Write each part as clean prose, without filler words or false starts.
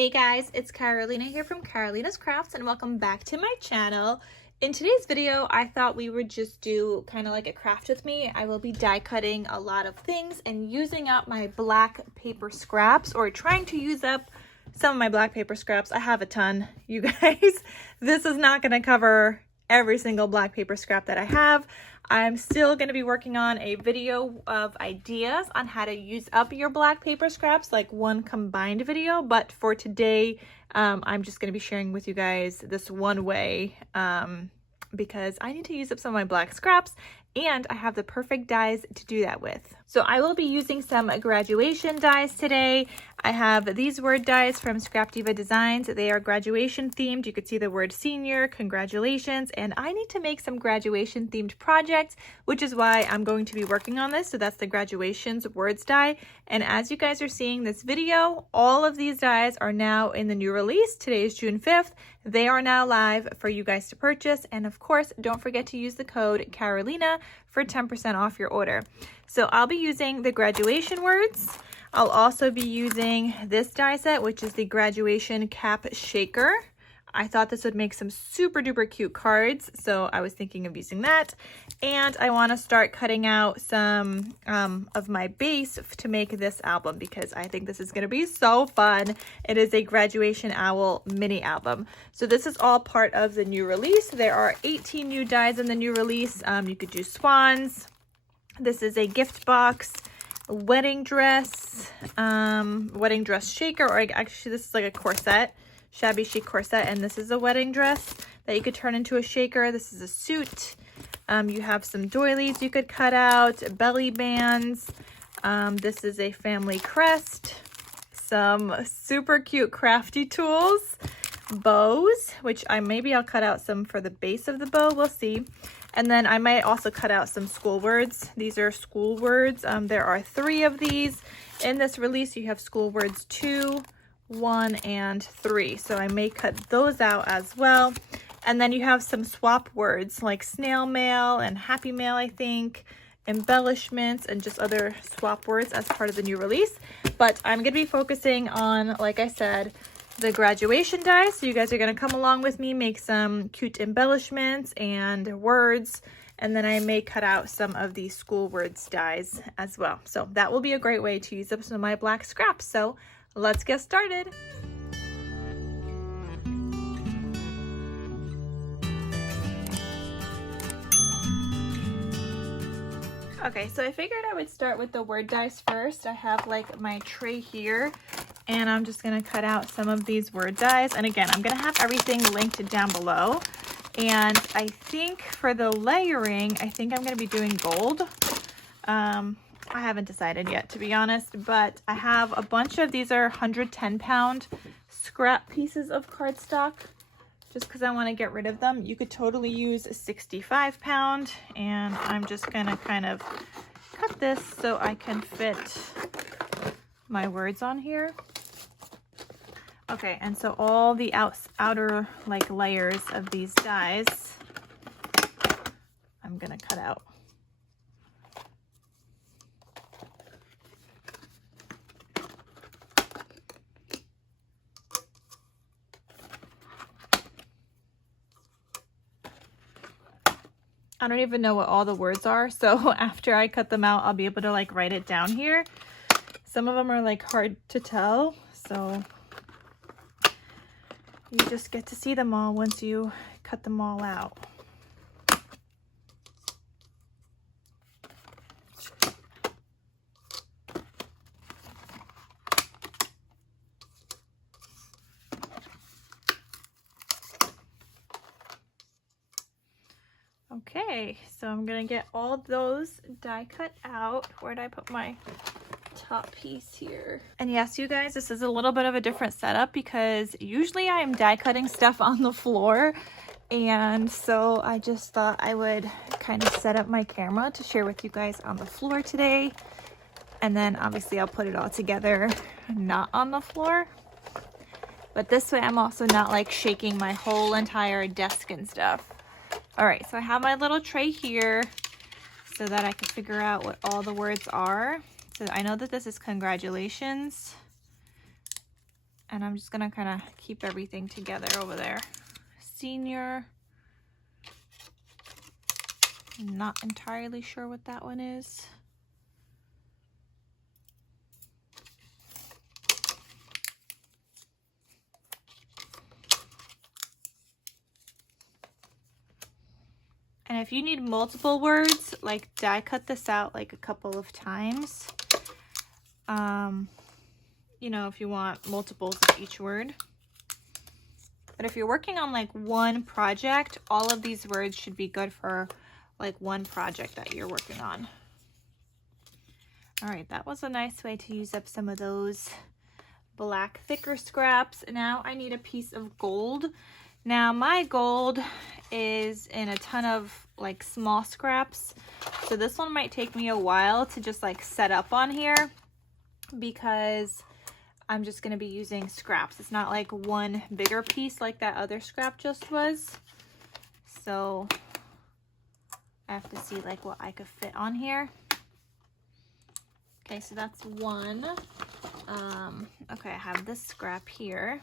Hey guys, it's Carolina here from Carolina's Crafts and welcome back to my channel. In today's video, I thought we would just do kind of like a craft with me. I will be die cutting a lot of things and using up my black paper scraps, or trying to use up some of my black paper scraps. I have a ton, you guys. This is not going to cover every single black paper scrap that I have. I'm still going to be working on a video of ideas on how to use up your black paper scraps, like one combined video. But for today, I'm just going to be sharing with you guys this one way because I need to use up some of my black scraps and I have the perfect dies to do that with. So I will be using some graduation dies today. I have these word dies from Scrap Diva Designs. They are graduation themed. You could see the word senior, congratulations, and I need to make some graduation themed projects, which is why I'm going to be working on this. So that's the graduations words die. And as you guys are seeing this video, all of these dies are now in the new release. Today is June 5th. They are now live for you guys to purchase. And of course, don't forget to use the code Carolina for 10% off your order. So I'll be using the graduation words. I'll also be using this die set, which is the graduation cap shaker. I thought this would make some super duper cute cards, so I was thinking of using that. And I want to start cutting out some of my base to make this album because I think this is going to be so fun. It is a graduation owl mini album. So this is all part of the new release. There are 18 new dies in the new release. You could do swans. This is a gift box, wedding dress shaker, or actually this is like a corset. Shabby chic corset, and this is a wedding dress that you could turn into a shaker. This is a suit. You have some doilies you could cut out, belly bands. This is a family crest, some super cute crafty tools, bows, which maybe I'll cut out some for the base of the bow, we'll see. And then I might also cut out some school words. These are school words. There are 3 of these in this release. You have school words 2, 1, and 3. So I may cut those out as well. And then you have some swap words like snail mail and happy mail, I think, embellishments, and just other swap words as part of the new release. But I'm going to be focusing on, like I said, the graduation dies. So you guys are going to come along with me, make some cute embellishments and words. And then I may cut out some of the school words dies as well. So that will be a great way to use up some of my black scraps. So let's get started. Okay, so I figured I would start with the word dice first. I have like my tray here, and I'm just gonna cut out some of these word dies. And again, I'm gonna have everything linked down below. And I think for the layering, I think I'm gonna be doing gold. I haven't decided yet, to be honest, but I have a bunch of these are 110-pound scrap pieces of cardstock just because I want to get rid of them. You could totally use a 65-pound, and I'm just going to kind of cut this so I can fit my words on here. Okay, and so all the outer like layers of these dies, I'm going to cut out. I don't even know what all the words are, so after I cut them out, I'll be able to like write it down here. Some of them are like hard to tell, so you just get to see them all once you cut them all out. Okay, so I'm gonna get all those die cut out. Where did I put my top piece here? And yes, you guys, this is a little bit of a different setup because usually I am die cutting stuff on the floor. And so I just thought I would kind of set up my camera to share with you guys on the floor today. And then obviously I'll put it all together, not on the floor. But this way I'm also not like shaking my whole entire desk and stuff. All right, so I have my little tray here so that I can figure out what all the words are. So I know that this is congratulations. And I'm just gonna kind of keep everything together over there. Senior. I'm not entirely sure what that one is. And if you need multiple words, like die cut this out like a couple of times. You know, if you want multiples of each word. But if you're working on like one project, all of these words should be good for like one project that you're working on. All right, that was a nice way to use up some of those black thicker scraps. Now I need a piece of gold. Now my gold is in a ton of like small scraps. So this one might take me a while to just like set up on here because I'm just going to be using scraps. It's not like one bigger piece like that other scrap just was. So I have to see like what I could fit on here. Okay, so that's one. Okay, I have this scrap here.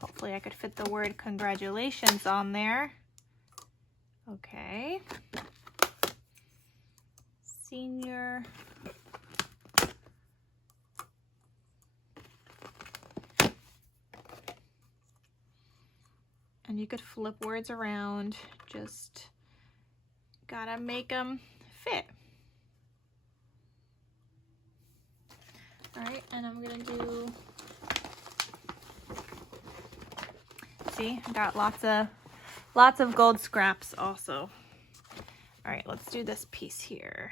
Hopefully I could fit the word congratulations on there. Okay. Senior. And you could flip words around, just gotta make them fit. All right, and I'm gonna do, see, I got lots of gold scraps also. All right, let's do this piece here.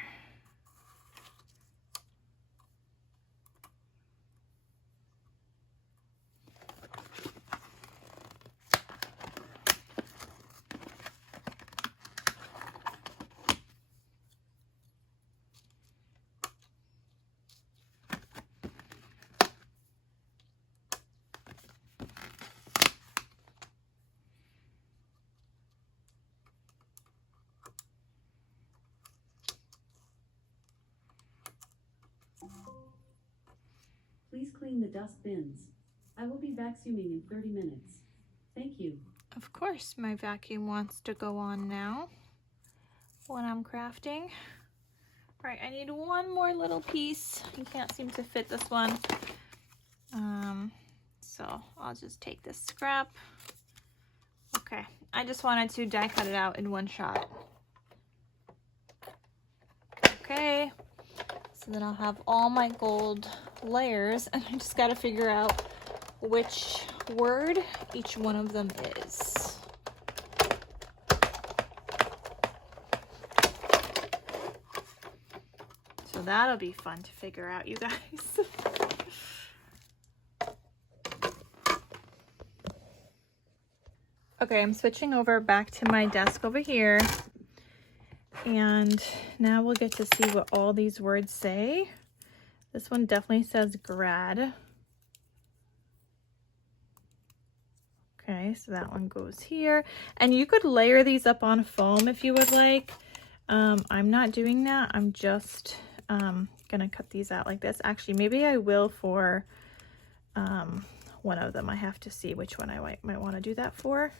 Please clean the dust bins. I will be vacuuming in 30 minutes. Thank you. Of course, my vacuum wants to go on now when I'm crafting. All right, I need one more little piece. You can't seem to fit this one. So I'll just take this scrap. Okay, I just wanted to die cut it out in one shot. Okay, so then I'll have all my gold layers, and I just got to figure out which word each one of them is. So that'll be fun to figure out, you guys. Okay, I'm switching over back to my desk over here. And now we'll get to see what all these words say. This one definitely says grad. Okay, so that one goes here. And you could layer these up on foam if you would like. I'm not doing that. I'm just gonna cut these out like this. Actually, maybe I will for one of them. I have to see which one I might want to do that for.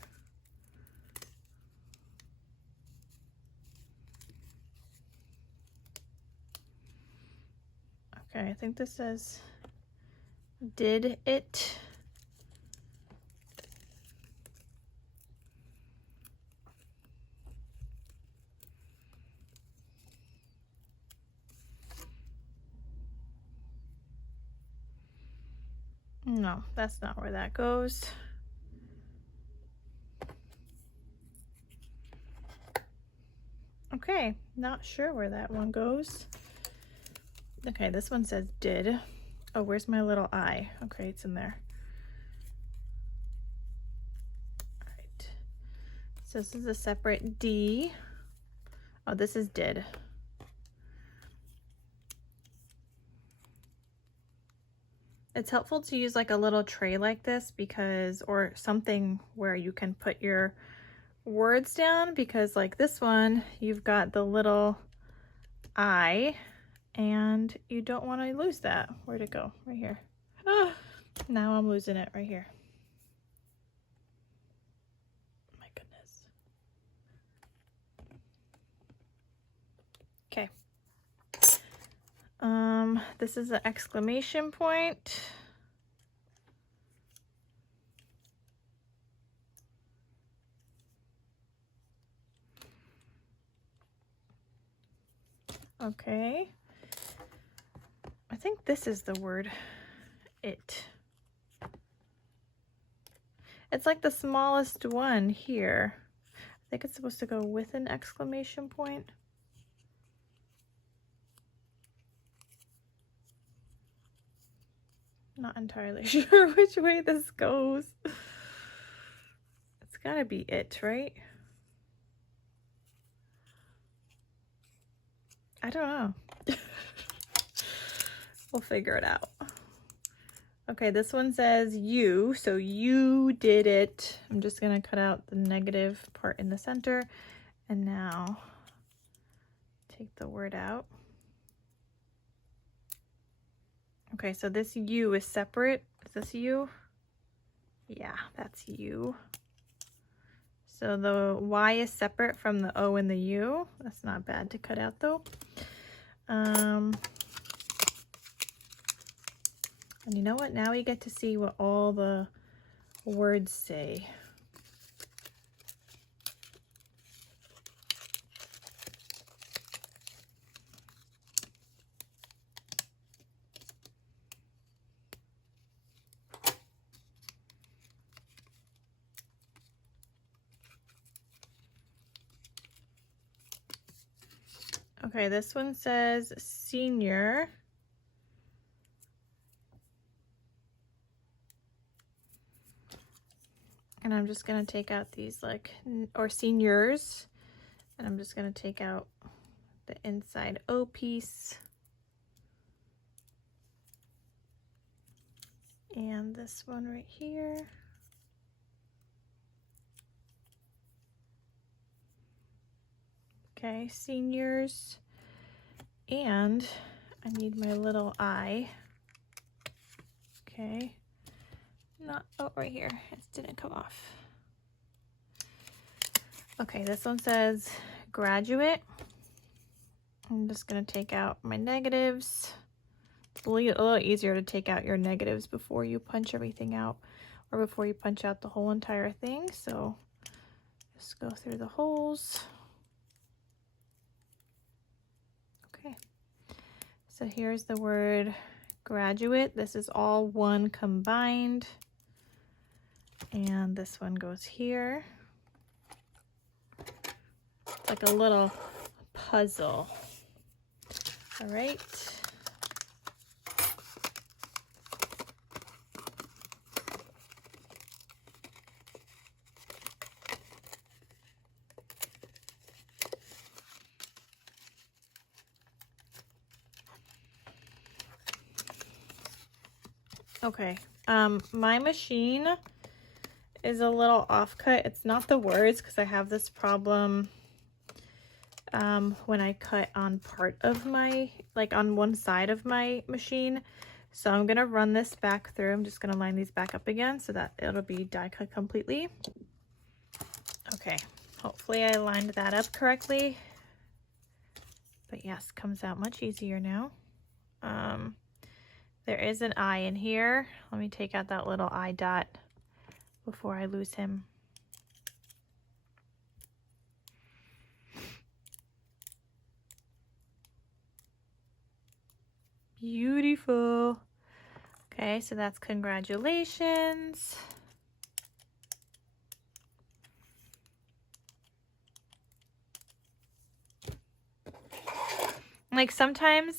Okay, I think this says, did it? No, that's not where that goes. Okay, not sure where that one goes. Okay, this one says did. Oh, where's my little I? Okay, it's in there. All right. So this is a separate D. Oh, this is did. It's helpful to use like a little tray like this because, or something where you can put your words down, because like this one, you've got the little I, and you don't want to lose that. Where'd it go? Right here. Oh, now I'm losing it right here. My goodness. Okay. This is an exclamation point. Okay. I think this is the word it. It's like the smallest one here. I think it's supposed to go with an exclamation point. Not entirely sure which way this goes. It's gotta be it, right? I don't know. We'll figure it out. Okay, this one says you, so you did it. I'm just gonna cut out the negative part in the center, and now take the word out. Okay, so this U is separate. Is this U? Yeah, that's U. So the Y is separate from the O and the U. That's not bad to cut out though. And you know what? Now we get to see what all the words say. Okay, this one says senior. And I'm just gonna take out these or seniors. And I'm just gonna take out the inside O piece. And this one right here. Okay, seniors. And I need my little I. Okay. Not, oh, right here. It didn't come off. Okay, this one says graduate. I'm just going to take out my negatives. It's a little easier to take out your negatives before you punch everything out, or before you punch out the whole entire thing. So just go through the holes. Okay. So here's the word graduate. This is all one combined. And this one goes here. It's like a little puzzle. All right. Okay, my machine is a little off-cut. It's not the words, because I have this problem when I cut on part of my, on one side of my machine. So I'm gonna run this back through. I'm just gonna line these back up again so that it'll be die cut completely. Okay, hopefully I lined that up correctly. But yes, comes out much easier now. There is an I in here. Let me take out that little I dot before I lose him. Beautiful. Okay, so that's congratulations. Like sometimes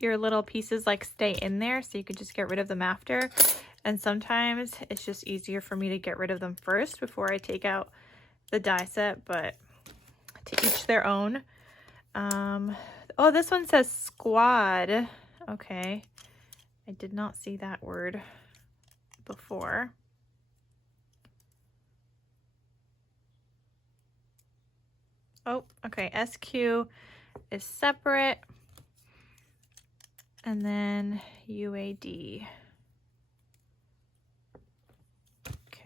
your little pieces stay in there, so you could just get rid of them after. And sometimes it's just easier for me to get rid of them first before I take out the die set, but to each their own. Oh, this one says squad. Okay. I did not see that word before. Oh, okay. SQ is separate, and then UAD.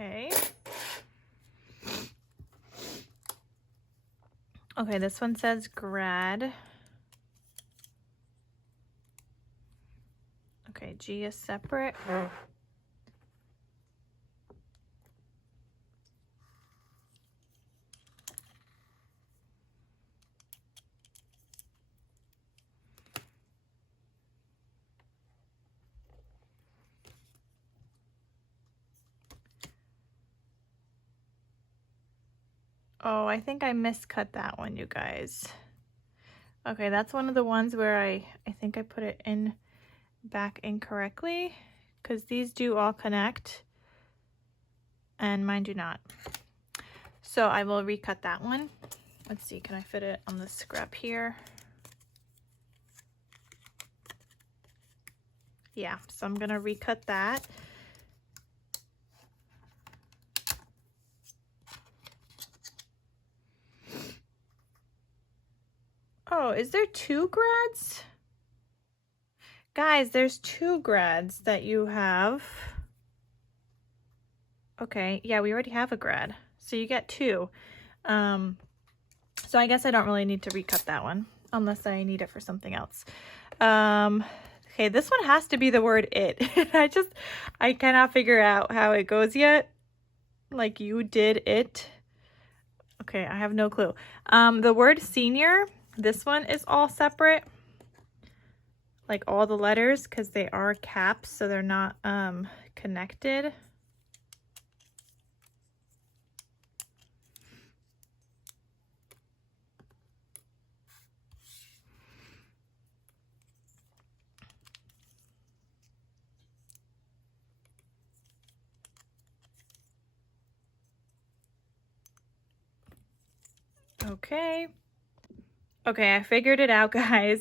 Okay. Okay, this one says grad. Okay, G is separate. Oh, I think I miscut that one, you guys. Okay, that's one of the ones where I think I put it in back incorrectly, because these do all connect and mine do not. So I will recut that one. Let's see, can I fit it on the scrap here? Yeah, so I'm gonna recut that. Oh, is there 2 grads? Guys, there's 2 grads that you have. Okay, yeah, we already have a grad. So you get 2. So I guess I don't really need to recut that one unless I need it for something else. Okay, this one has to be the word it. I cannot figure out how it goes yet. Like, you did it. Okay, I have no clue. The word senior, this one is all separate. Like all the letters, because they are caps, so they're not connected. Okay. Okay, I figured it out, guys.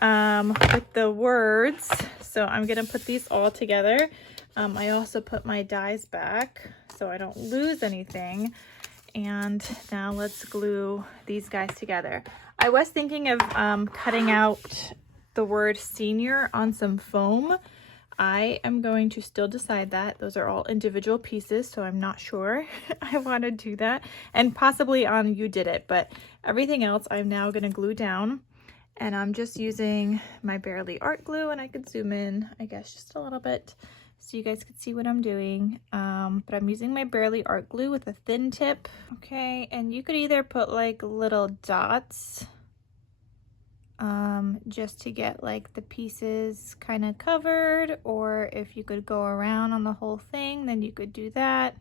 With the words, so I'm gonna put these all together. I also put my dies back so I don't lose anything. And now let's glue these guys together. I was thinking of cutting out the word senior on some foam. I am going to still decide that. Those are all individual pieces, so I'm not sure I want to do that. And possibly on You Did It, but everything else I'm now going to glue down. And I'm just using my Bearly art glue, and I could zoom in, I guess, just a little bit so you guys could see what I'm doing. But I'm using my Bearly art glue with a thin tip. Okay, and you could either put like little dots just to get like the pieces kind of covered, or if you could go around on the whole thing, then you could do that.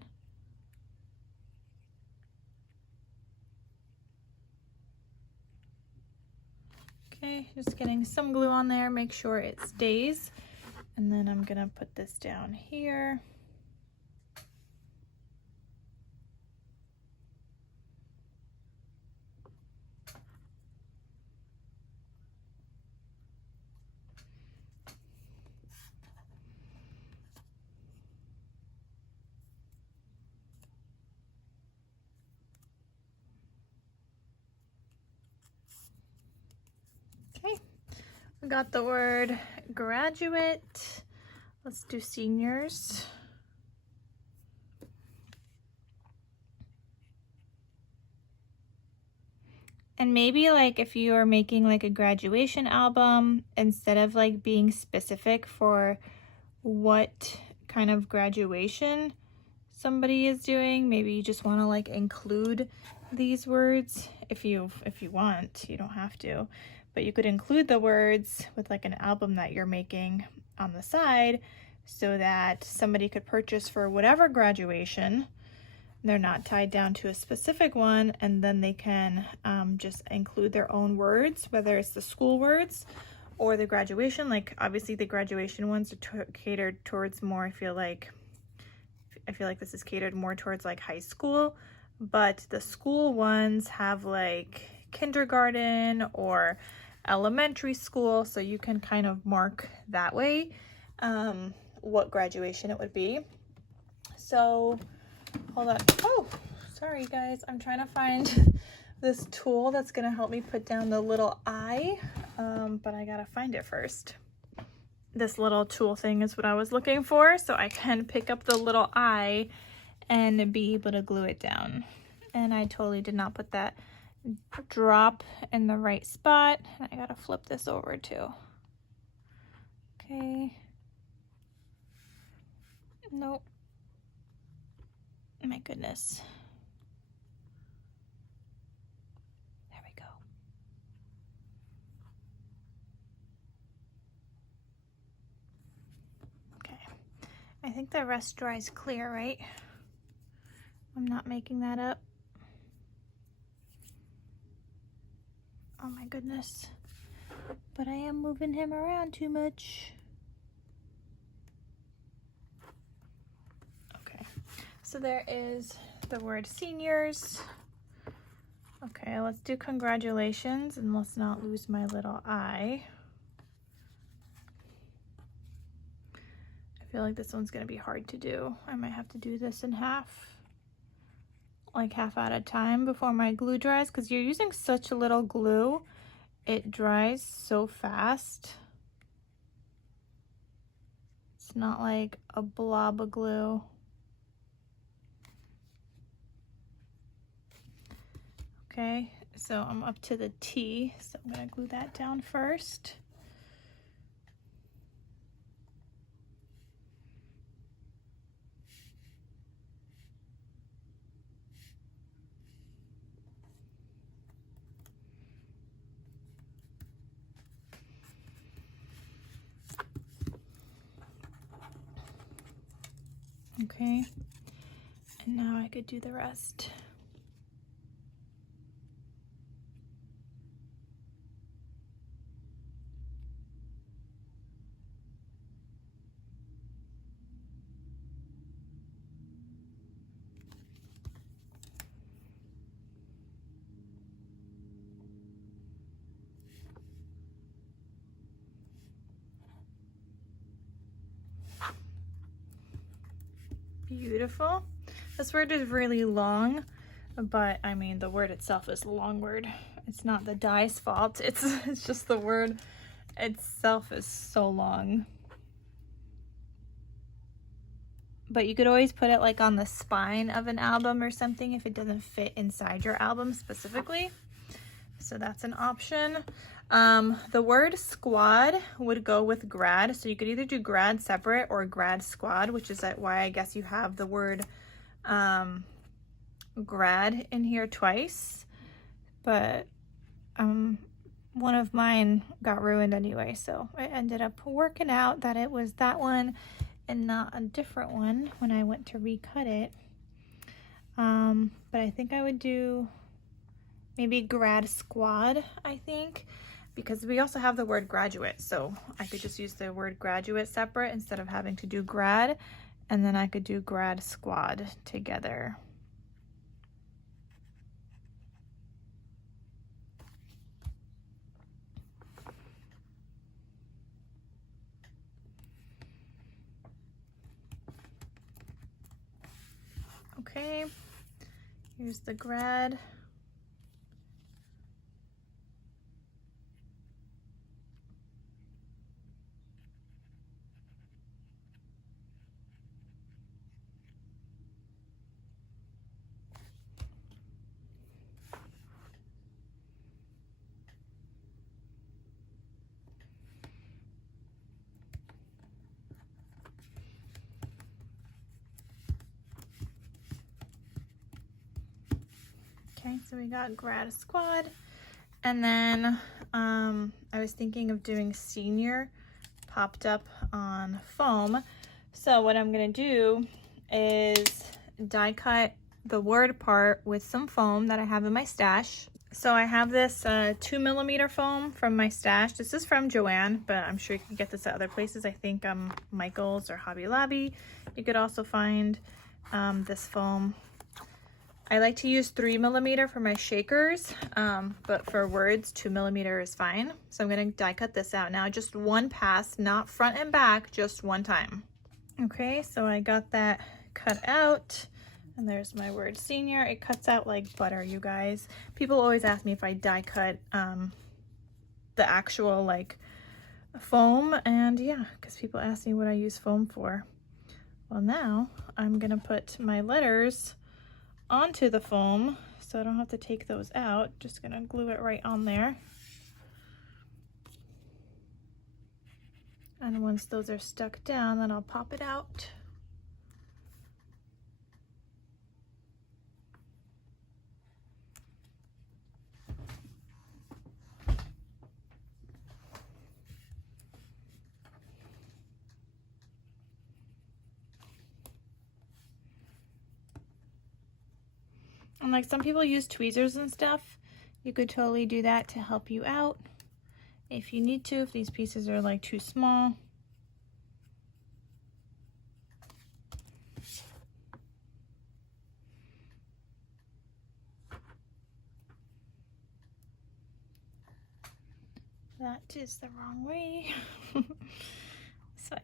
Okay, just getting some glue on there, make sure it stays. And then I'm gonna put this down here. Okay, we got the word graduate. Let's do seniors. And maybe like if you are making like a graduation album, instead of like being specific for what kind of graduation somebody is doing, maybe you just want to like include these words if you want. You don't have to, but you could include the words with like an album that you're making on the side so that somebody could purchase for whatever graduation. They're not tied down to a specific one, and then they can just include their own words, whether it's the school words or the graduation. Like obviously the graduation ones are catered towards more, I feel like this is catered more towards like high school, but the school ones have like kindergarten or elementary school, so you can kind of mark that way what graduation it would be. So hold on. Oh, sorry guys, I'm trying to find this tool that's gonna help me put down the little eye, but I gotta find it first. This little tool thing is what I was looking for, so I can pick up the little eye and be able to glue it down. And I totally did not put that drop in the right spot. I gotta flip this over too. Okay. Nope. My goodness. There we go. Okay. I think the rest dries clear, right? I'm not making that up. Oh my goodness. But I am moving him around too much. Okay. So there is the word seniors. Okay, let's do congratulations and let's not lose my little eye. I feel like this one's gonna be hard to do. I might have to do this in half, like half at a time before my glue dries, because you're using such a little glue, it dries so fast. It's not like a blob of glue. Okay, so I'm up to the T, so I'm gonna glue that down first. Okay, and now I could do the rest. Beautiful. This word is really long, but I mean the word itself is a long word. It's not the die's fault. It's just the word itself is so long. But you could always put it like on the spine of an album or something if it doesn't fit inside your album specifically. So that's an option. The word squad would go with grad. So you could either do grad separate or grad squad, which is why I guess you have the word grad in here twice. But one of mine got ruined anyway, so I ended up working out that it was that one and not a different one when I went to recut it. But I think I would do maybe grad squad, I think, because we also have the word graduate, so I could just use the word graduate separate instead of having to do grad, and then I could do grad squad together. Okay, here's the grad. Okay, so we got grad squad, and then I was thinking of doing senior popped up on foam. So what I'm gonna do is die cut the word part with some foam that I have in my stash. So I have this 2mm foam from my stash. This is from Joann, but I'm sure you can get this at other places. I think Michael's or Hobby Lobby. You could also find this foam. I like to use 3mm for my shakers, but for words, 2mm is fine. So I'm gonna die cut this out now, just one pass, not front and back, just one time. Okay, so I got that cut out, and there's my word senior. It cuts out like butter, you guys. People always ask me if I die cut the actual like foam, and yeah, because people ask me what I use foam for. Well, now I'm gonna put my letters onto the foam so I don't have to take those out. Just gonna glue it right on there. And once those are stuck down, then I'll pop it out. And like some people use tweezers and stuff, you could totally do that to help you out if you need to, if these pieces are like too small. That is the wrong way. This way.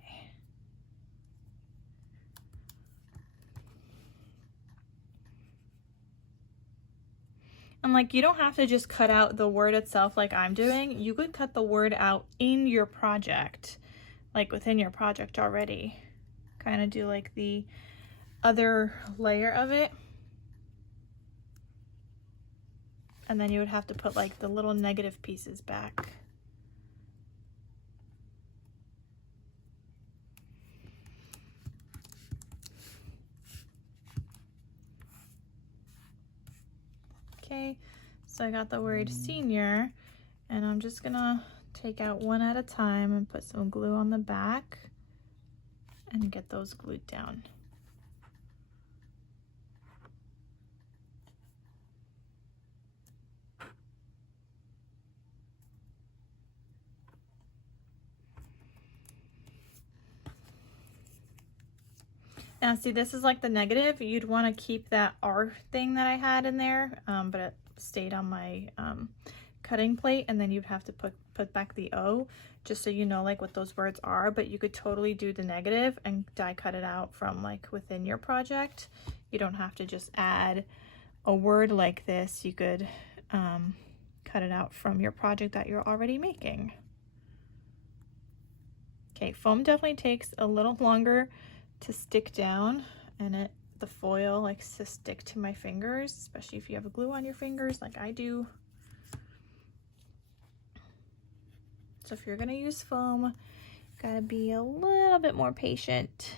And like, you don't have to just cut out the word itself like I'm doing. You could cut the word out in your project, like within your project already. Kind of do like the other layer of it. And then you would have to put like the little negative pieces back. Okay, so I got the word senior, and I'm just gonna take out one at a time and put some glue on the back and get those glued down. Now see, this is like the negative. You'd want to keep that R thing that I had in there, but it stayed on my cutting plate, and then you'd have to put back the O, just so you know like what those words are. But you could totally do the negative and die cut it out from like within your project. You don't have to just add a word like this. You could cut it out from your project that you're already making. Okay, foam definitely takes a little longer to stick down, and the foil likes to stick to my fingers, especially if you have glue on your fingers like I do. So if you're gonna use foam, gotta be a little bit more patient.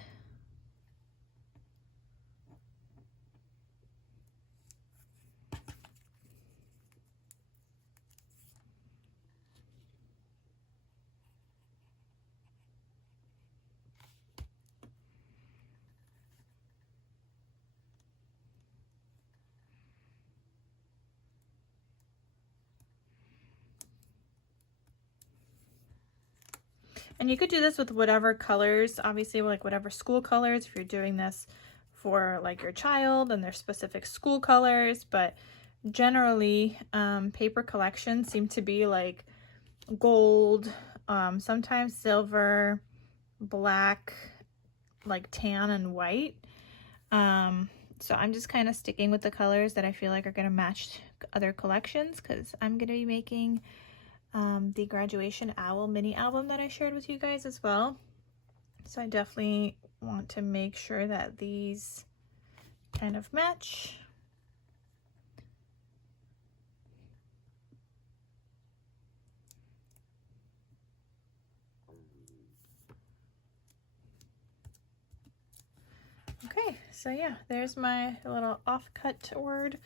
And you could do this with whatever colors, obviously, like whatever school colors, if you're doing this for like your child and their specific school colors. But generally, paper collections seem to be like gold, sometimes silver, black, like tan and white. So I'm just kind of sticking with the colors that I feel like are going to match other collections, because I'm going to be making the graduation owl mini album that I shared with you guys as well. So I definitely want to make sure that these kind of match. Okay, so yeah, there's my little offcut word.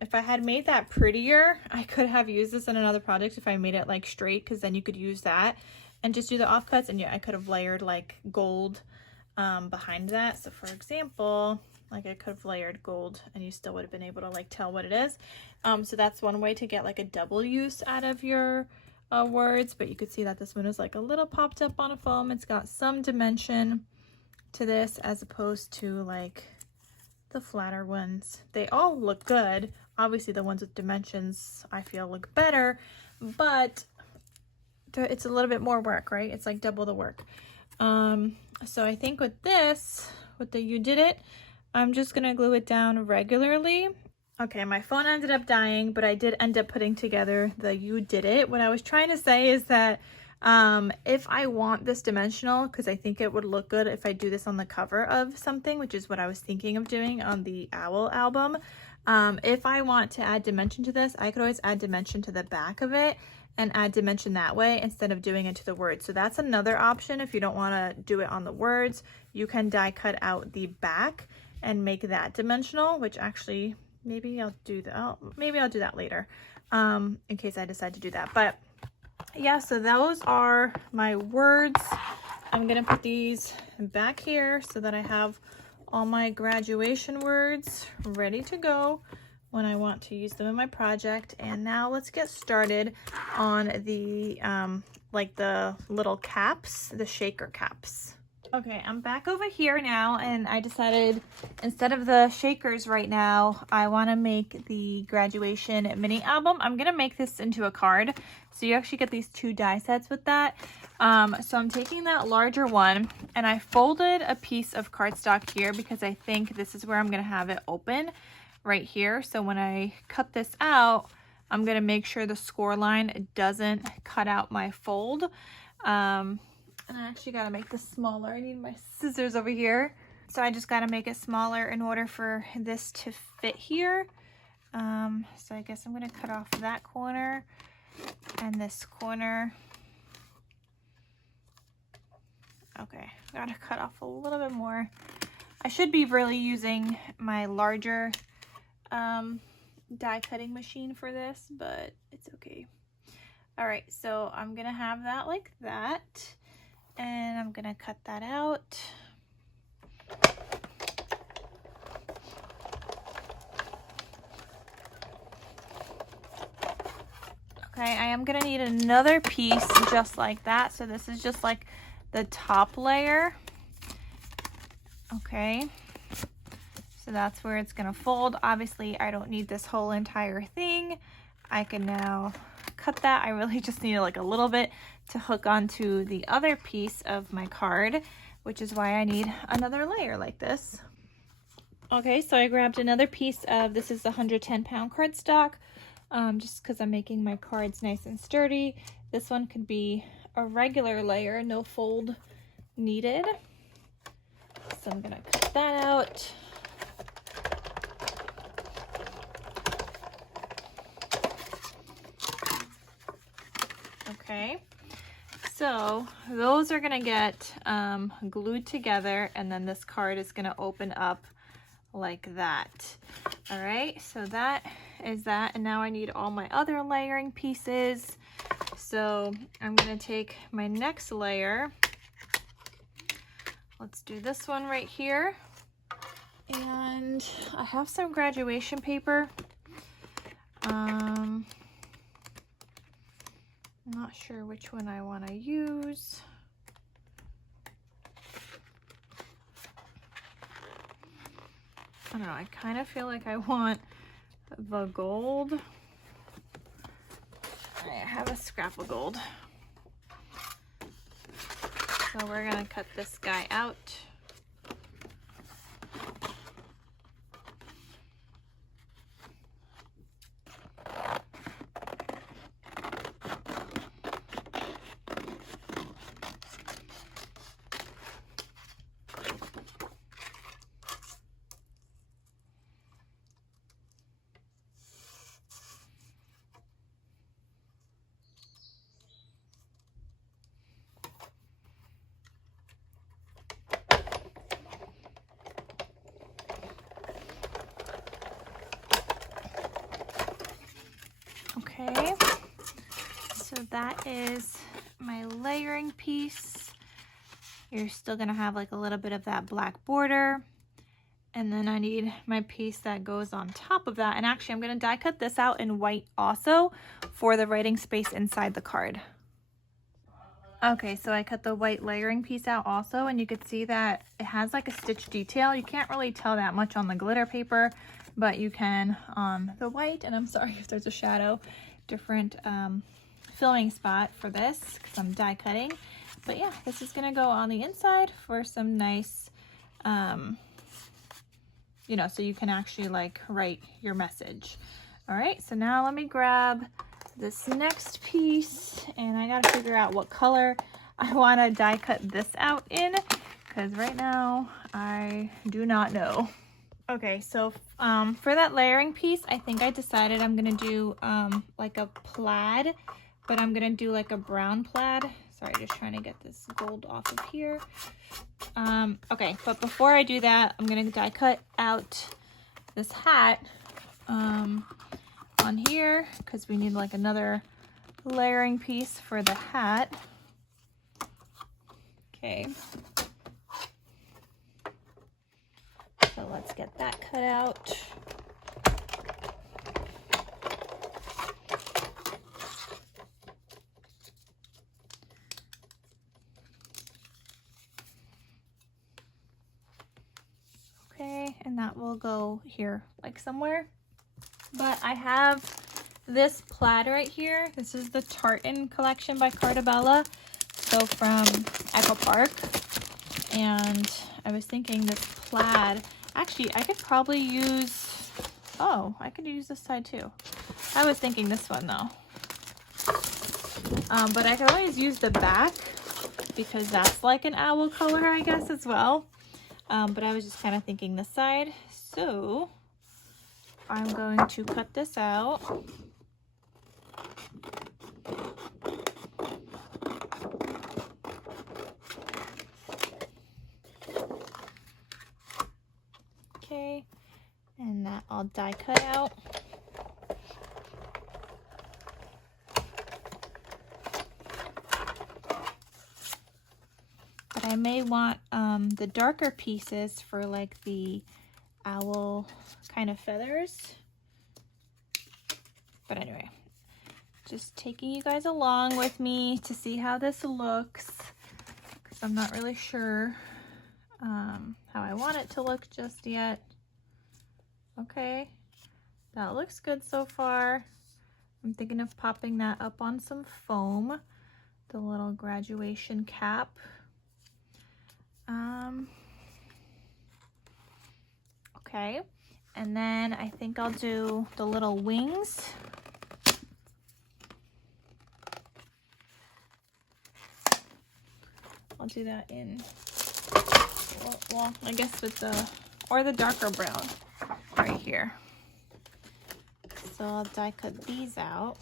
If I had made that prettier, I could have used this in another project if I made it like straight, because then you could use that and just do the offcuts, and yeah, I could have layered like gold behind that. So for example, like I could have layered gold and you still would have been able to like tell what it is. So that's one way to get like a double use out of your words. But you could see that this one is like a little popped up on a foam. It's got some dimension to this as opposed to like the flatter ones. They all look good. Obviously the ones with dimensions I feel look better, but it's a little bit more work, right? It's like double the work. So I think with this, with the You Did It, I'm just gonna glue it down regularly. Okay, my phone ended up dying, but I did end up putting together the You Did It. What I was trying to say is that If I want this dimensional, because I think it would look good if I do this on the cover of something, which is what I was thinking of doing on the Owl album. If I want to add dimension to this, I could always add dimension to the back of it and add dimension that way instead of doing it to the words. So that's another option. If you don't want to do it on the words, you can die cut out the back and make that dimensional, which actually maybe I'll do that. Maybe I'll do that later, in case I decide to do that. But yeah, so those are my words. I'm gonna put these back here so that I have all my graduation words ready to go when I want to use them in my project. And now let's get started on the like the little caps, the shaker caps. Okay, I'm back over here now, and I decided instead of the shakers right now, I want to make the graduation mini album. I'm gonna make this into a card, so you actually get these 2 die sets with that. So I'm taking that larger one, and I folded a piece of cardstock here because I think this is where I'm gonna have it open right here. So when I cut this out, I'm gonna make sure the score line doesn't cut out my fold. And I actually gotta make this smaller. I need my scissors over here. So I just gotta make it smaller in order for this to fit here. So I guess I'm gonna cut off that corner and this corner. Okay, gotta cut off a little bit more. I should be really using my larger die cutting machine for this, but it's okay. All right, so I'm gonna have that like that. And I'm gonna cut that out. Okay, I am gonna need another piece just like that. So this is just like the top layer. Okay, so that's where it's gonna fold. Obviously, I don't need this whole entire thing. I can now cut that. I really just need like a little bit to hook onto the other piece of my card, which is why I need another layer like this. Okay, so I grabbed another piece of, this is the 110-pound cardstock, just because I'm making my cards nice and sturdy. This one could be a regular layer, no fold needed. So I'm gonna cut that out. Okay, so those are gonna get glued together, and then this card is gonna open up like that. All right, so that is that, and now I need all my other layering pieces. So I'm gonna take my next layer. Let's do this one right here. And I have some graduation paper. I'm not sure which one I want to use. I don't know, I kind of feel like I want the gold. I have a scrap of gold. So we're gonna cut this guy out. Okay, so that is my layering piece. You're still gonna have like a little bit of that black border. And then I need my piece that goes on top of that. And actually I'm gonna die cut this out in white also for the writing space inside the card. Okay, so I cut the white layering piece out also, and you could see that it has like a stitch detail. You can't really tell that much on the glitter paper, but you can on the white. And I'm sorry if there's a shadow. Different filming spot for this because I'm die cutting. But yeah, this is gonna go on the inside for some nice, you know, so you can actually like write your message. All right, so now let me grab this next piece, and I gotta figure out what color I want to die cut this out in, because right now I do not know. Okay, so for that layering piece, I think I decided I'm gonna do like a plaid, but I'm gonna do like a brown plaid. Sorry, just trying to get this gold off of here. Okay, but before I do that, I'm gonna die cut out this hat on here, because we need like another layering piece for the hat. Okay. So let's get that cut out. Okay, and that will go here like somewhere. But I have this plaid right here. This is the Tartan collection by Carta Bella. So from Echo Park. And I was thinking this plaid, actually I could probably use, oh, I could use this side too. I was thinking this one though. But I could always use the back because that's like an owl color, I guess, as well. But I was just kind of thinking this side. So I'm going to cut this out. Okay, and that I'll die cut out. But I may want the darker pieces for like the owl kind of feathers. But anyway, just taking you guys along with me to see how this looks, because I'm not really sure how I want it to look just yet. Okay, that looks good so far. I'm thinking of popping that up on some foam, the little graduation cap. Okay, and then I think I'll do the little wings. I'll do that in, well, I guess with the darker brown right here. So I'll die cut these out.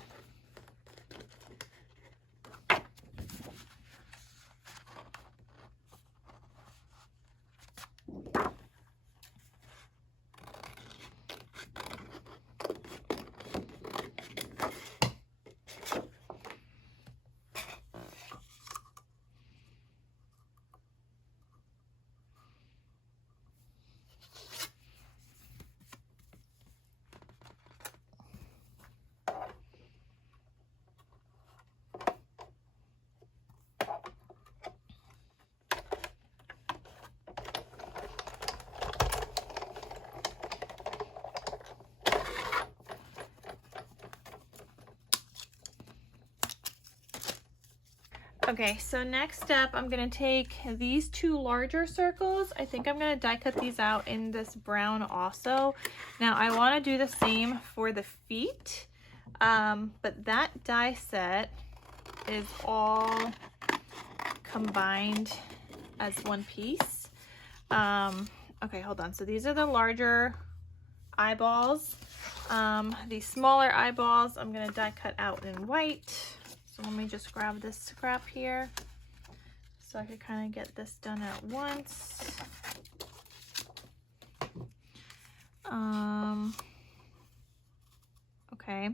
Okay, so next up, I'm gonna take these two larger circles. I think I'm gonna die cut these out in this brown also. Now I wanna do the same for the feet, but that die set is all combined as one piece. Okay, hold on. So these are the larger eyeballs. These smaller eyeballs, I'm gonna die cut out in white. So let me just grab this scrap here so I can kind of get this done at once. Okay,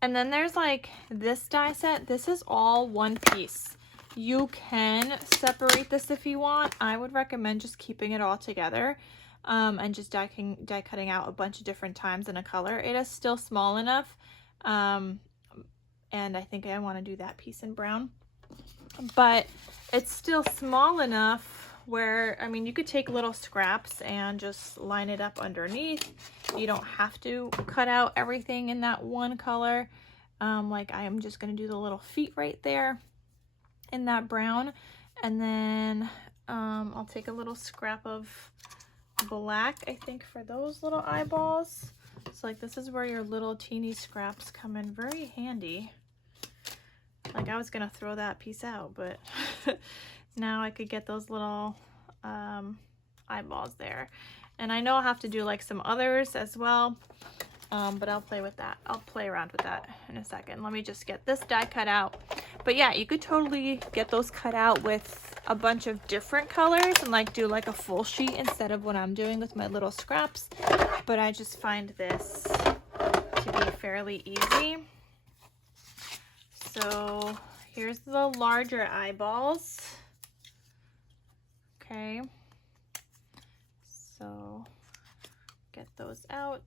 and then there's like this die set. This is all one piece. You can separate this if you want. I would recommend just keeping it all together and just die cutting out a bunch of different times in a color. It is still small enough. And I think I want to do that piece in brown, but it's still small enough where, I mean, you could take little scraps and just line it up underneath. You don't have to cut out everything in that one color. Like I am just going to do the little feet right there in that brown. And then I'll take a little scrap of black, I think, for those little eyeballs. So like this is where your little teeny scraps come in very handy. Like I was gonna throw that piece out, but now I could get those little eyeballs there. And I know I'll have to do like some others as well, but I'll play with that. I'll play around with that in a second. Let me just get this die cut out. But yeah, you could totally get those cut out with a bunch of different colors and like do like a full sheet instead of what I'm doing with my little scraps. But I just find this to be fairly easy. So here's the larger eyeballs. Okay. So get those out.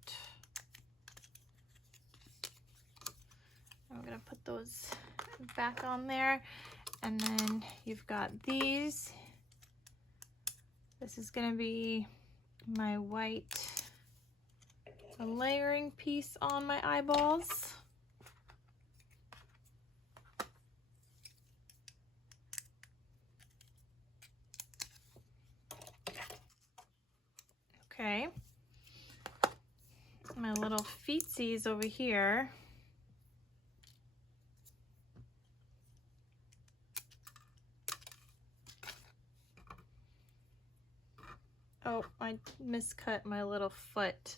I'm gonna put those back on there. And then you've got these. This is gonna be my white layering piece on my eyeballs. Okay. My little feetsies over here. Oh, I miscut my little foot.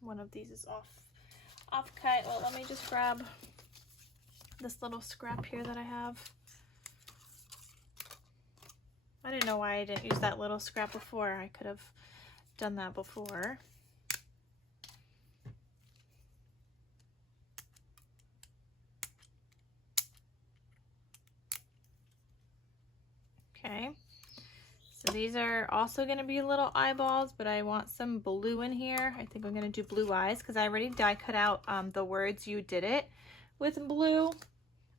One of these is off cut. Well, let me just grab this little scrap here that I have. I didn't know why I didn't use that little scrap before. I could have done that before. Okay, so these are also going to be little eyeballs, but I want some blue in here. I think I'm going to do blue eyes because I already die cut out the words "you did it" with blue.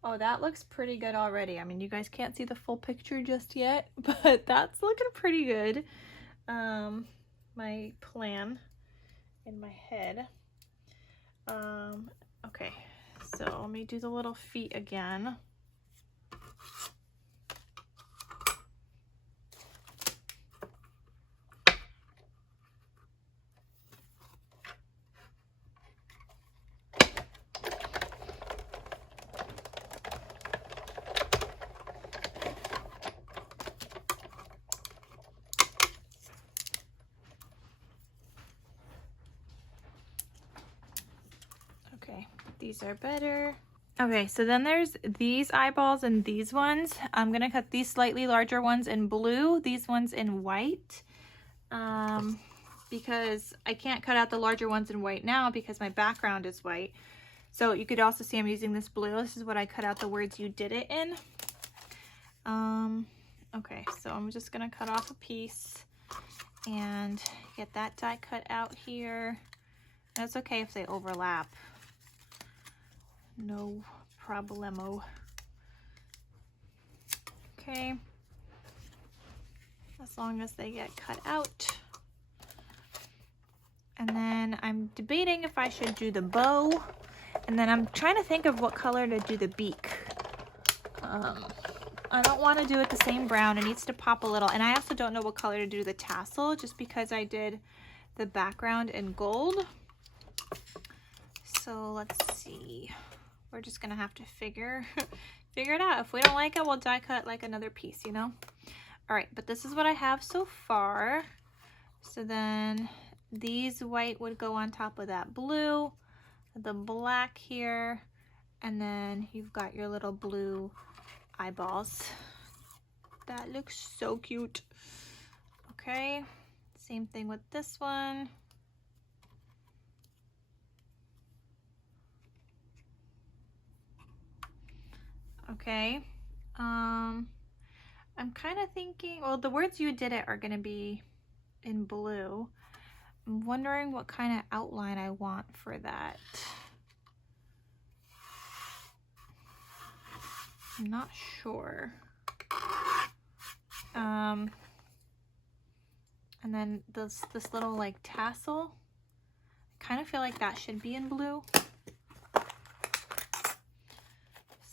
Oh, that looks pretty good already. I mean, you guys can't see the full picture just yet, but that's looking pretty good. My plan in my head. Okay, so let me do the little feet again. Okay, these are better. Okay, so then there's these eyeballs and these ones. I'm gonna cut these slightly larger ones in blue, these ones in white, because I can't cut out the larger ones in white now because my background is white. So you could also see I'm using this blue. This is what I cut out the words "you did it" in. Okay, so I'm just gonna cut off a piece and get that die cut out here. That's okay if they overlap. No problemo. Okay. As long as they get cut out. And then I'm debating if I should do the bow. And then I'm trying to think of what color to do the beak. I don't want to do it the same brown. It needs to pop a little. And I also don't know what color to do the tassel just because I did the background in gold. So let's see. We're just gonna have to figure it out. If we don't like it, we'll die cut like another piece, you know? All right, but this is what I have so far. So then these white would go on top of that blue, the black here, and then you've got your little blue eyeballs. That looks so cute. Okay, same thing with this one. Okay, I'm kind of thinking, well, the words "you did it" are going to be in blue. I'm wondering what kind of outline I want for that. I'm not sure. And then this little like tassel, I kind of feel like that should be in blue.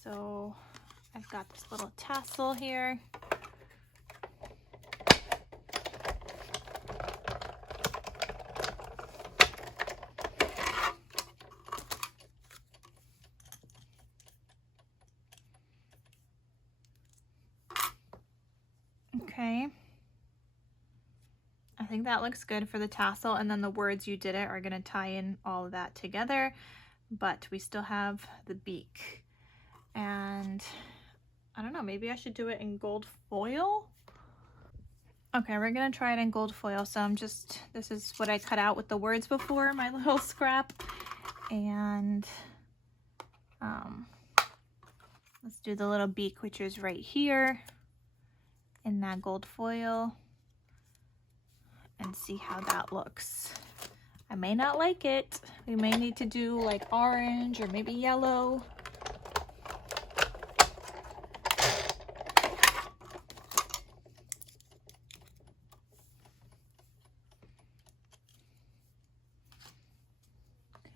So I've got this little tassel here. think that looks good for the tassel, and then the words "you did it" are gonna tie in all of that together, but we still have the beak. And I don't know, maybe I should do it in gold foil. Okay, we're gonna try it in gold foil. So this is what I cut out with the words before, my little scrap. And let's do the little beak, which is right here in that gold foil, and see how that looks. I may not like it. We may need to do like orange or maybe yellow.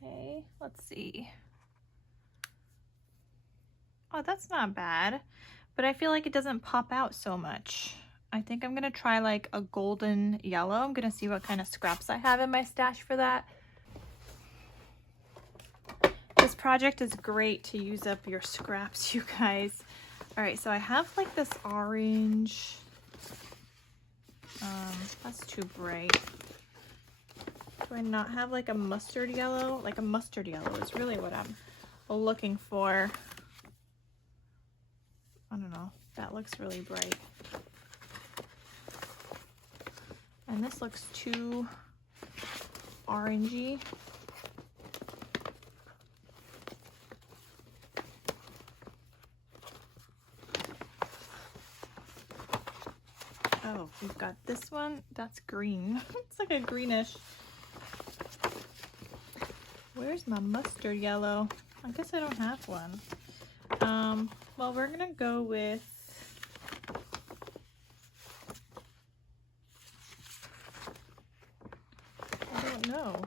Okay, let's see. Oh, that's not bad, but I feel like it doesn't pop out so much. I think I'm gonna try like a golden yellow. I'm gonna see what kind of scraps I have in my stash for that. This project is great to use up your scraps, you guys. All right, so I have like this orange. That's too bright. Do I not have like a mustard yellow? Like a mustard yellow is really what I'm looking for. I don't know. That looks really bright. And this looks too orangey. Oh, we've got this one. That's green. It's like a greenish. Where's my mustard yellow? I guess I don't have one. Well, we're gonna go with I don't know.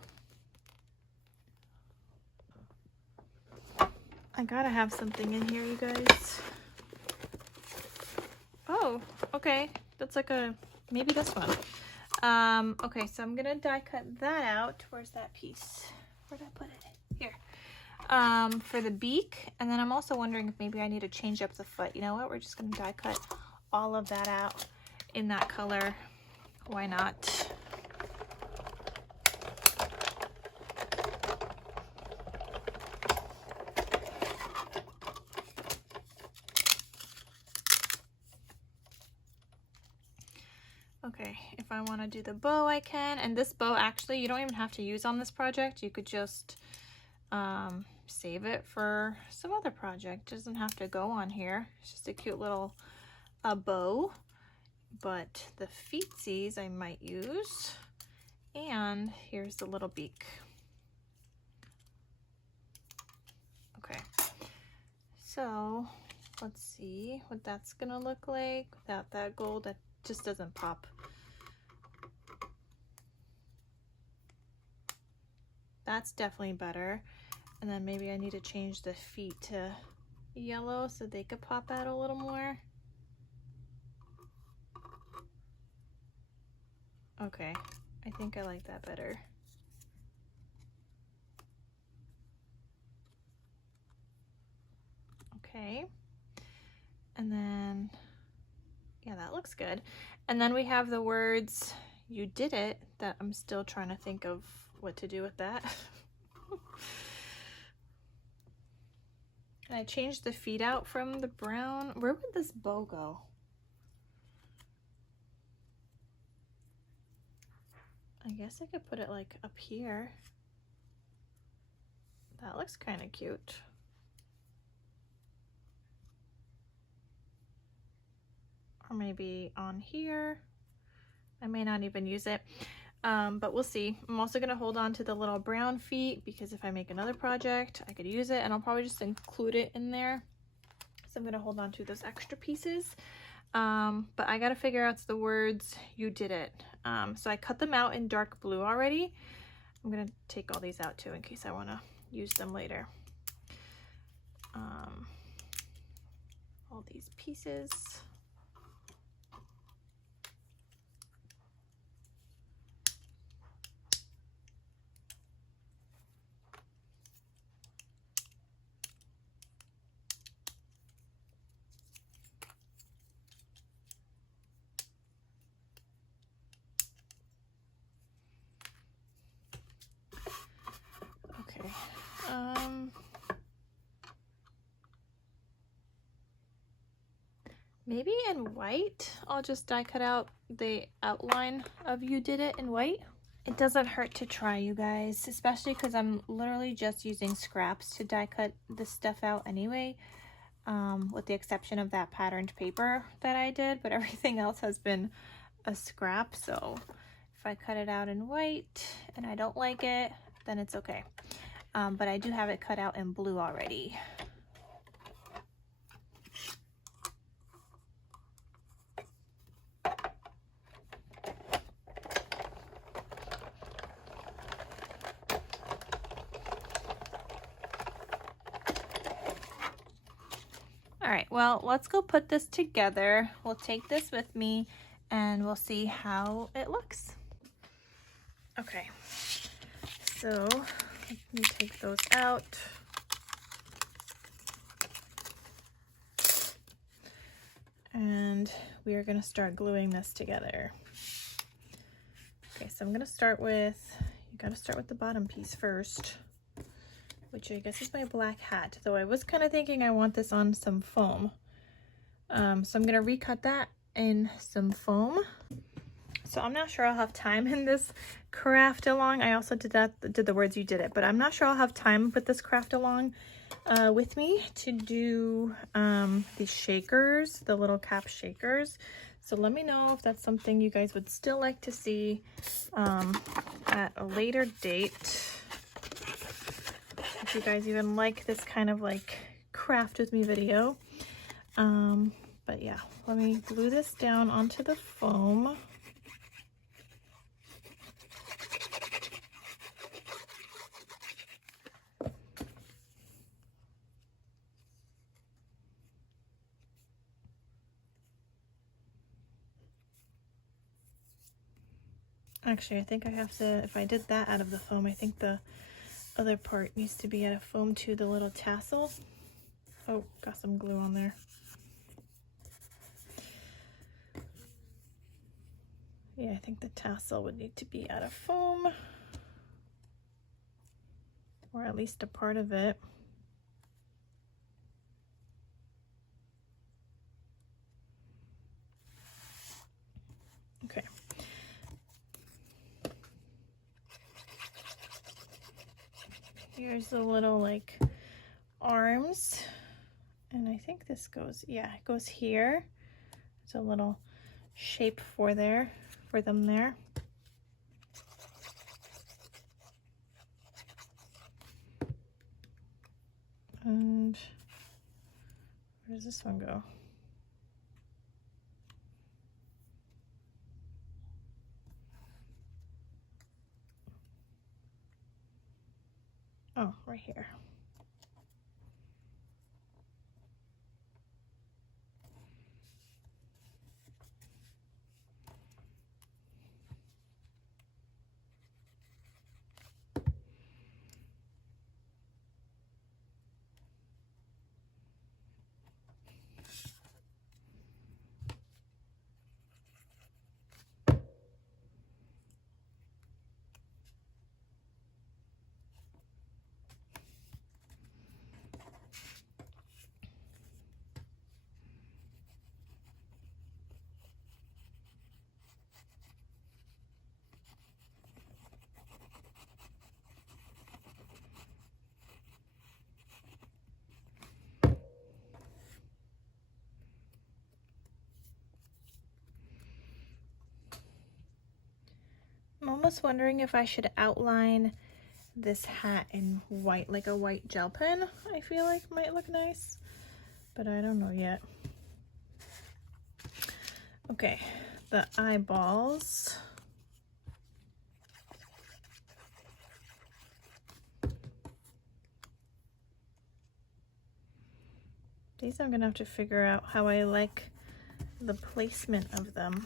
I gotta have something in here, you guys. Oh, okay. That's like maybe this one. Okay, so I'm gonna die cut that out. Where's that piece? Where'd I put it? Here. For the beak, and then I'm also wondering if maybe I need to change up the foot. You know what? We're just gonna die cut all of that out in that color. Why not? Okay, if I want to do the bow, I can. And this bow, actually, you don't even have to use on this project. You could just save it for some other project. It doesn't have to go on here. It's just a cute little bow. But the feetsies I might use. And here's the little beak. Okay, so let's see what that's gonna look like without that gold. That just doesn't pop. That's definitely better. And then maybe I need to change the feet to yellow so they could pop out a little more. Okay, I think I like that better. Okay, and then, yeah, that looks good. And then we have the words, "you did it," that I'm still trying to think of what to do with that. And I changed the feet out from the brown. Where would this bow go? I guess I could put it like up here. That looks kind of cute. Or maybe on here. I may not even use it, but we'll see. I'm also going to hold on to the little brown feet because if I make another project, I could use it, and I'll probably just include it in there. So I'm going to hold on to those extra pieces. But I got to figure out the words, "you did it." So I cut them out in dark blue already. I'm going to take all these out too in case I want to use them later. All these pieces. Maybe in white, I'll just die cut out the outline of You Did It in white. It doesn't hurt to try, you guys, especially because I'm literally just using scraps to die cut this stuff out anyway, with the exception of that patterned paper that I did, but everything else has been a scrap. So if I cut it out in white and I don't like it, then it's okay. But I do have it cut out in blue already. All right, well, let's go put this together. We'll take this with me and we'll see how it looks. Okay, so let me take those out. And we are gonna start gluing this together. Okay, so I'm gonna start with, you gotta start with the bottom piece first, which I guess is my black hat, though I was kind of thinking I want this on some foam. So I'm gonna recut that in some foam. So I'm not sure I'll have time in this craft along. I also did the words You Did It, but I'm not sure I'll have time with this craft along with me to do these shakers, the little cap shakers. So let me know if that's something you guys would still like to see at a later date. If you guys even like this kind of like craft with me video. But yeah, let me glue this down onto the foam. Actually, I think I have to, if I did that out of the foam, I think the other part needs to be out of foam too, the little tassel. Oh, got some glue on there. Yeah, I think the tassel would need to be out of foam, or at least a part of it. Okay. Here's the little like arms, and I think this goes, yeah, it goes here. It's a little shape for them there. And where does this one go? Oh, right here. I'm almost wondering if I should outline this hat in white, like a white gel pen. I feel like might look nice, but I don't know yet. Okay, the eyeballs. These I'm gonna have to figure out how I like the placement of them.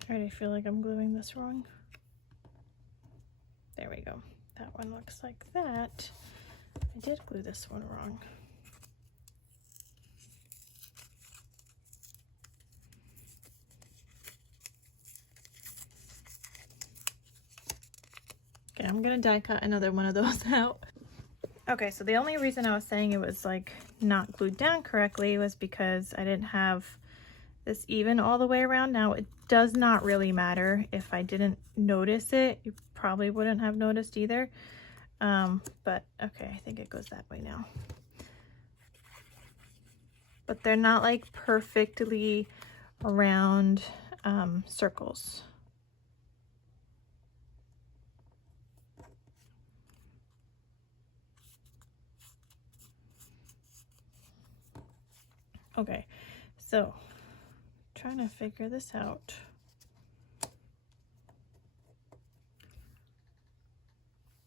I already feel like I'm gluing this wrong. There we go. That one looks like that. I did glue this one wrong. I'm gonna die cut another one of those out. Okay, so the only reason I was saying it was like not glued down correctly was because I didn't have this even all the way around. Now it does not really matter. If I didn't notice it, you probably wouldn't have noticed either. But okay, I think it goes that way now. But they're not like perfectly round circles. Okay, so trying to figure this out.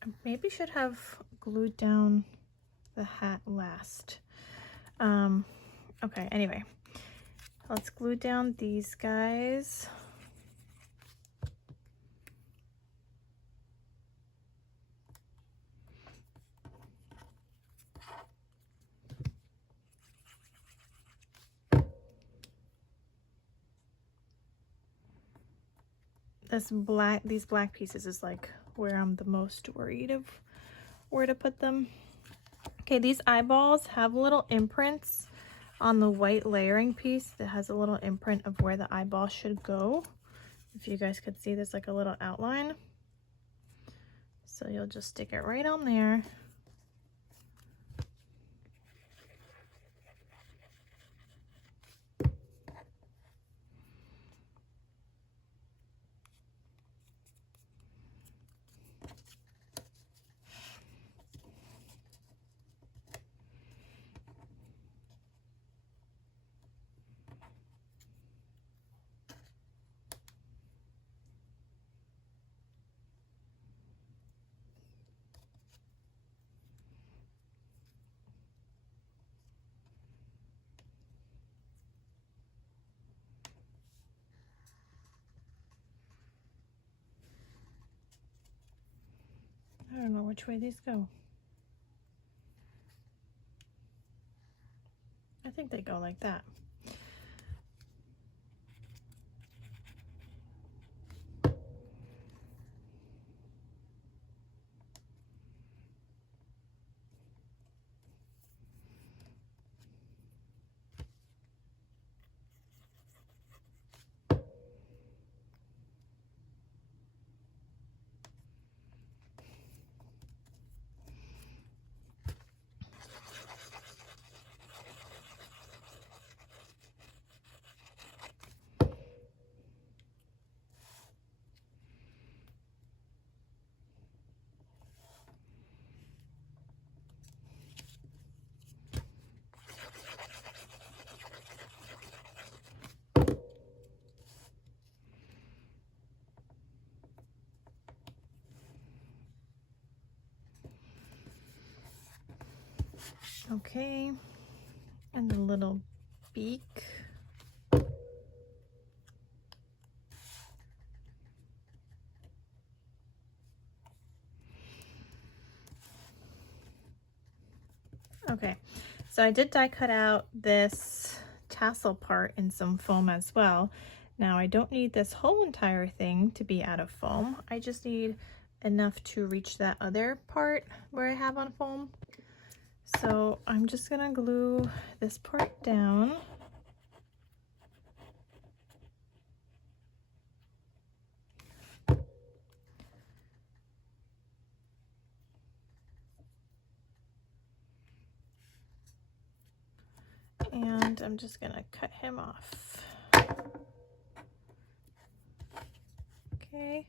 I maybe should have glued down the hat last. Okay, anyway, let's glue down these guys. These black pieces is like where I'm the most worried of where to put them. Okay, these eyeballs have little imprints on the white layering piece that has a little imprint of where the eyeball should go. If you guys could see, there's like a little outline. So you'll just stick it right on there. I don't know which way these go. I think they go like that. Okay, and the little beak. Okay, so I did die cut out this tassel part in some foam as well. Now I don't need this whole entire thing to be out of foam. I just need enough to reach that other part where I have on foam. So I'm just gonna glue this part down. And I'm just gonna cut him off. Okay.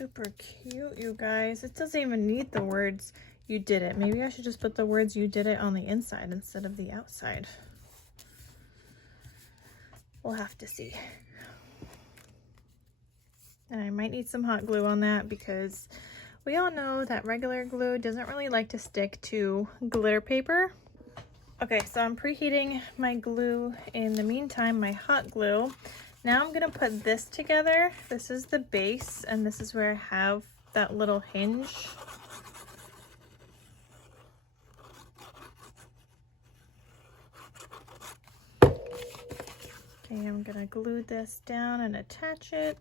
super cute, you guys. It doesn't even need the words "you did it." Maybe I should just put the words "you did it" on the inside instead of the outside. We'll have to see. And I might need some hot glue on that because we all know that regular glue doesn't really like to stick to glitter paper. Okay, so I'm preheating my glue in the meantime, my hot glue. Now I'm gonna put this together. This is the base, and this is where I have that little hinge. Okay, I'm gonna glue this down and attach it.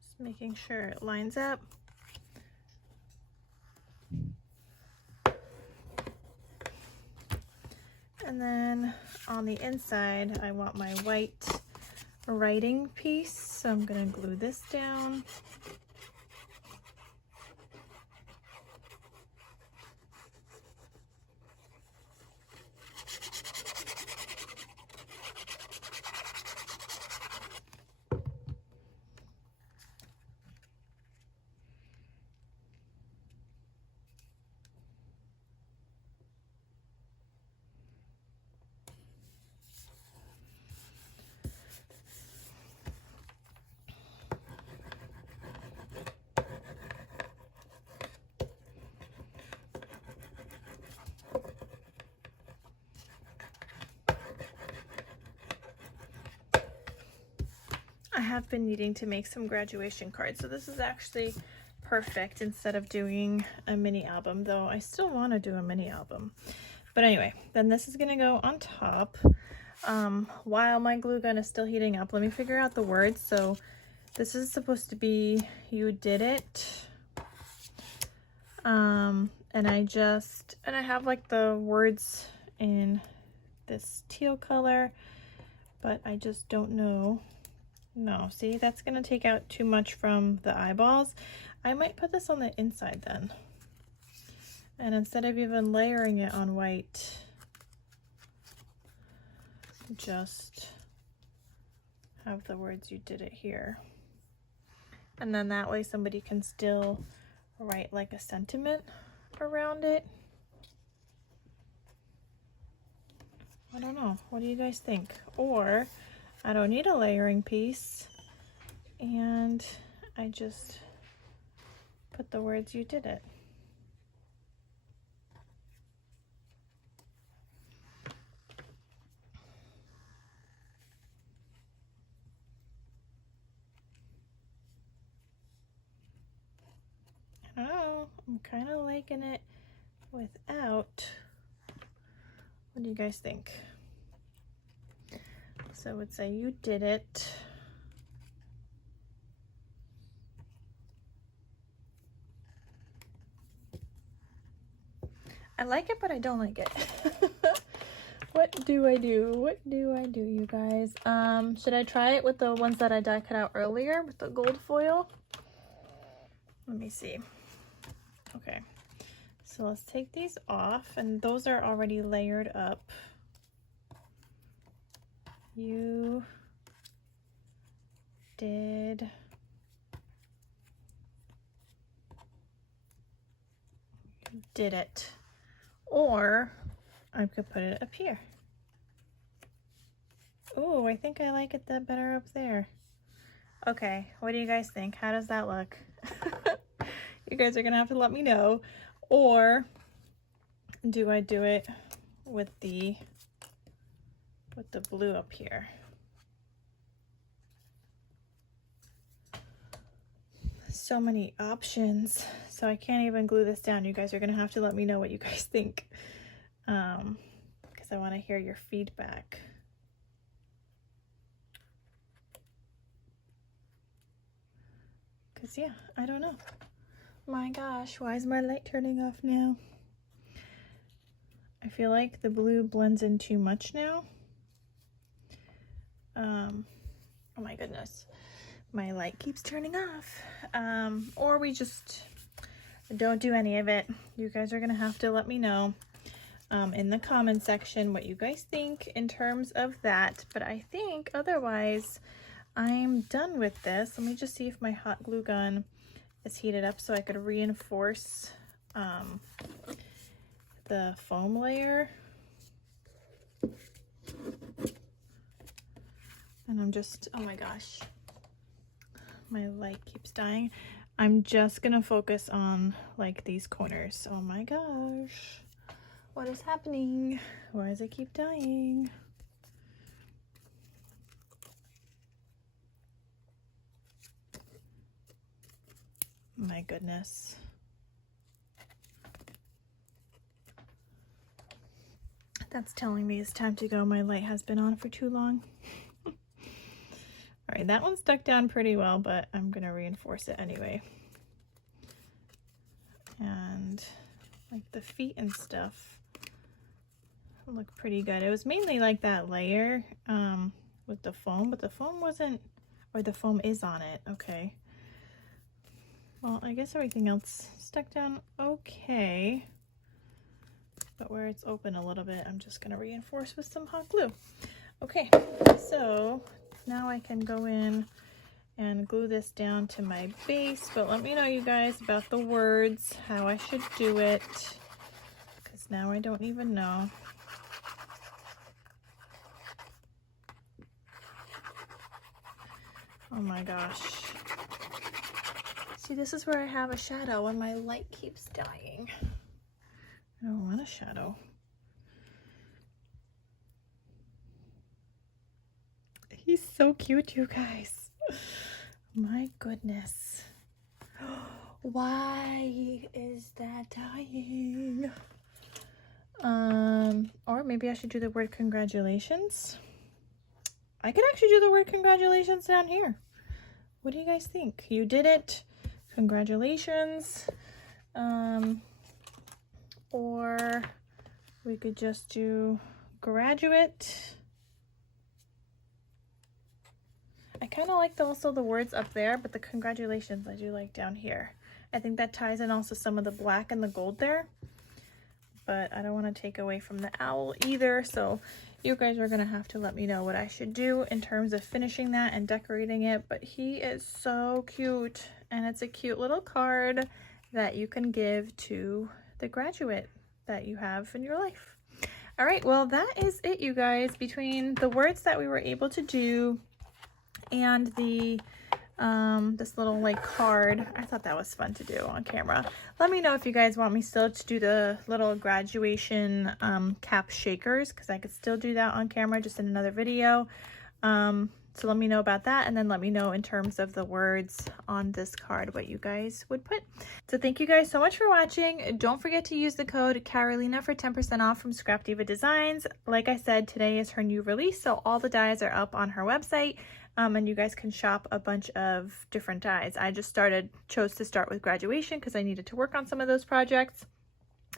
Just making sure it lines up. And then on the inside, I want my white writing piece. So I'm gonna glue this down. I have been needing to make some graduation cards, so this is actually perfect instead of doing a mini album, though I still want to do a mini album. But anyway, then this is gonna go on top. While my glue gun is still heating up, let me figure out the words. So this is supposed to be "you did it," and I have like the words in this teal color, but I just don't know. No, see, that's gonna take out too much from the eyeballs. I might put this on the inside then. And instead of even layering it on white, just have the words "you did it" here. And then that way somebody can still write like a sentiment around it. I don't know. What do you guys think? Or I don't need a layering piece and I just put the words "you did it." I don't know. I'm kind of liking it without. What do you guys think? So I would say "you did it." I like it, but I don't like it. What do I do? What do I do, you guys? Should I try it with the ones that I die cut out earlier with the gold foil? Let me see. Okay, so let's take these off, and those are already layered up. You did it. Or I could put it up here. Oh, I think I like it that better up there. Okay, what do you guys think? How does that look? You guys are gonna have to let me know. Or do I do it with the blue up here? So many options, so I can't even glue this down. You guys are gonna have to let me know what you guys think, because I want to hear your feedback. Because yeah, I don't know. My gosh, why is my light turning off now? I feel like the blue blends in too much now. Oh my goodness, my light keeps turning off. Or we just don't do any of it. You guys are gonna have to let me know in the comment section what you guys think in terms of that. But I think otherwise I'm done with this. Let me just see if my hot glue gun is heated up so I could reinforce the foam layer. And I'm just, oh my gosh, my light keeps dying. I'm just gonna focus on like these corners. Oh my gosh, what is happening? Why does it keep dying? My goodness. That's telling me it's time to go. My light has been on for too long. All right, that one stuck down pretty well, but I'm gonna reinforce it anyway. And like the feet and stuff look pretty good. It was mainly like that layer with the foam, but the foam wasn't, or the foam is on it. Okay. Well, I guess everything else stuck down okay. But where it's open a little bit, I'm just gonna reinforce with some hot glue. Okay, so now I can go in and glue this down to my base, but let me know, you guys, about the words, how I should do it, because now I don't even know. Oh my gosh. See, this is where I have a shadow when my light keeps dying. I don't want a shadow. He's so cute, you guys. My goodness. Why is that dying? Or maybe I should do the word congratulations. I could actually do the word congratulations down here. What do you guys think? You did it. Congratulations. Or we could just do graduate. I kind of like also the words up there, but the congratulations I do like down here. I think that ties in also some of the black and the gold there, but I don't want to take away from the owl either, so you guys are gonna have to let me know what I should do in terms of finishing that and decorating it. But he is so cute, and it's a cute little card that you can give to the graduate that you have in your life. All right, well, that is it, you guys. Between the words that we were able to do and the this little like card, I thought that was fun to do on camera. Let me know if you guys want me still to do the little graduation cap shakers, because I could still do that on camera just in another video. So let me know about that, and then let me know in terms of the words on this card what you guys would put. So thank you guys so much for watching. Don't forget to use the code Carolina for 10% off from Scrap Diva Designs. Like I said, today is her new release, so all the dies are up on her website. And you guys can shop a bunch of different dies. I just chose to start with graduation because I needed to work on some of those projects.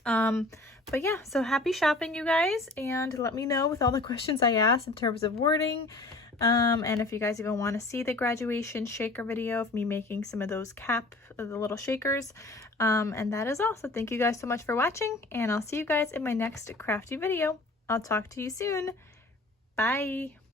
But yeah, so happy shopping, you guys, and let me know with all the questions I asked in terms of wording. And if you guys even want to see the graduation shaker video of me making some of those the little shakers. And that is all. So thank you guys so much for watching, and I'll see you guys in my next crafty video. I'll talk to you soon. Bye.